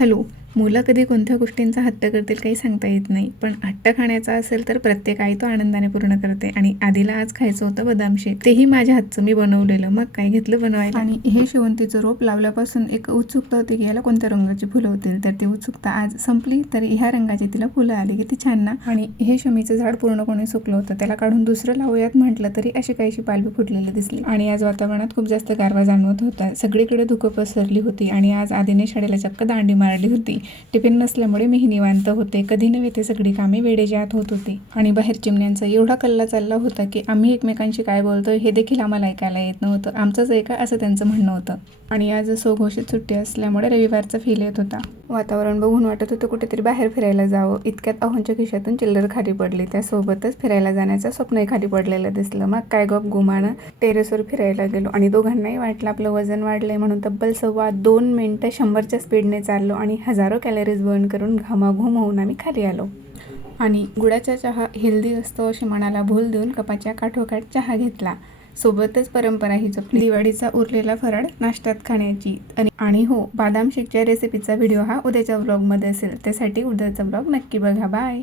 Hello. मुलं कधी कोणत्या गोष्टींचा हट्ट करतील काही सांगता येत नाही. पण हट्ट खाण्याचा असेल तर प्रत्येक आई तो आनंदाने पूर्ण करते. आणि आधीला आज खायचं होतं बदाम शेक, तेही माझ्या हातचं मी बनवलेलं. मग काय घेतलं बनवायला. आणि हे शेवंतीचं रोप लावल्यापासून एक उत्सुकता होती की याला कोणत्या रंगाची फुलं होतील. तर ती उत्सुकता आज संपली. तर ह्या रंगाची तिला फुलं आली. किती छान ना. आणि हे शमीचं झाड पूर्णपणे सुकलं होतं. त्याला काढून दुसरं लावूयात म्हटलं तरी अशी काहीशी पालवी फुटलेली दिसली. आणि आज वातावरणात खूप जास्त गारवा जाणवत होता. सगळीकडे धुकं पसरली होती. आणि आज आधीने शाळेला चक्क दांडी मारली होती. टिफिन नसल्यामुळे मीही निवांत होते. कधी नव्हे ते सगळी कामे वेळेच्या होत होती. आणि बाहेर चिमण्यांचा एवढा कल्ला चालला होता की आम्ही एकमेकांशी काय बोलतोय हे देखील आम्हाला ऐकायला येत नव्हतं. आमचंच ऐका असं त्यांचं म्हणणं होतं. आणि आज स्वघोषित सुट्टी असल्यामुळे रविवारचा फील येत होता. वातावरण बघून वाटत होतं कुठेतरी बाहेर फिरायला जावं. इतक्यात अहोंच्या खिशातून चिल्लर खाली पडली. त्यासोबतच फिरायला जाण्याचं स्वप्नही खाली पडलेलं दिसलं. मग काय गप गुमानं टेरेसवर फिरायला गेलो. आणि दोघांनाही वाटलं आपलं वजन वाढलंय म्हणून तब्बल 2.25 मिनिटं 100च्या स्पीडने चाललो. आणि हजारो कॅलरीज बर्न करून घामाघूम होऊन आम्ही खाली आलो. आणि गुळाचा चहा हेल्दी असतो अशी मनाला भूल देऊन कपाच्या काठोकाठ चहा घेतला. सोबतच परंपरा ही जपली, दिवाळीचा उरलेला फराळ नाश्त्यात खाण्याची. आणि हो, बदाम शेकच्या रेसिपीचा व्हिडिओ हा उद्याच्या व्लॉगमध्ये असेल. त्यासाठी उद्याचा व्लॉग नक्की बघा. बाय.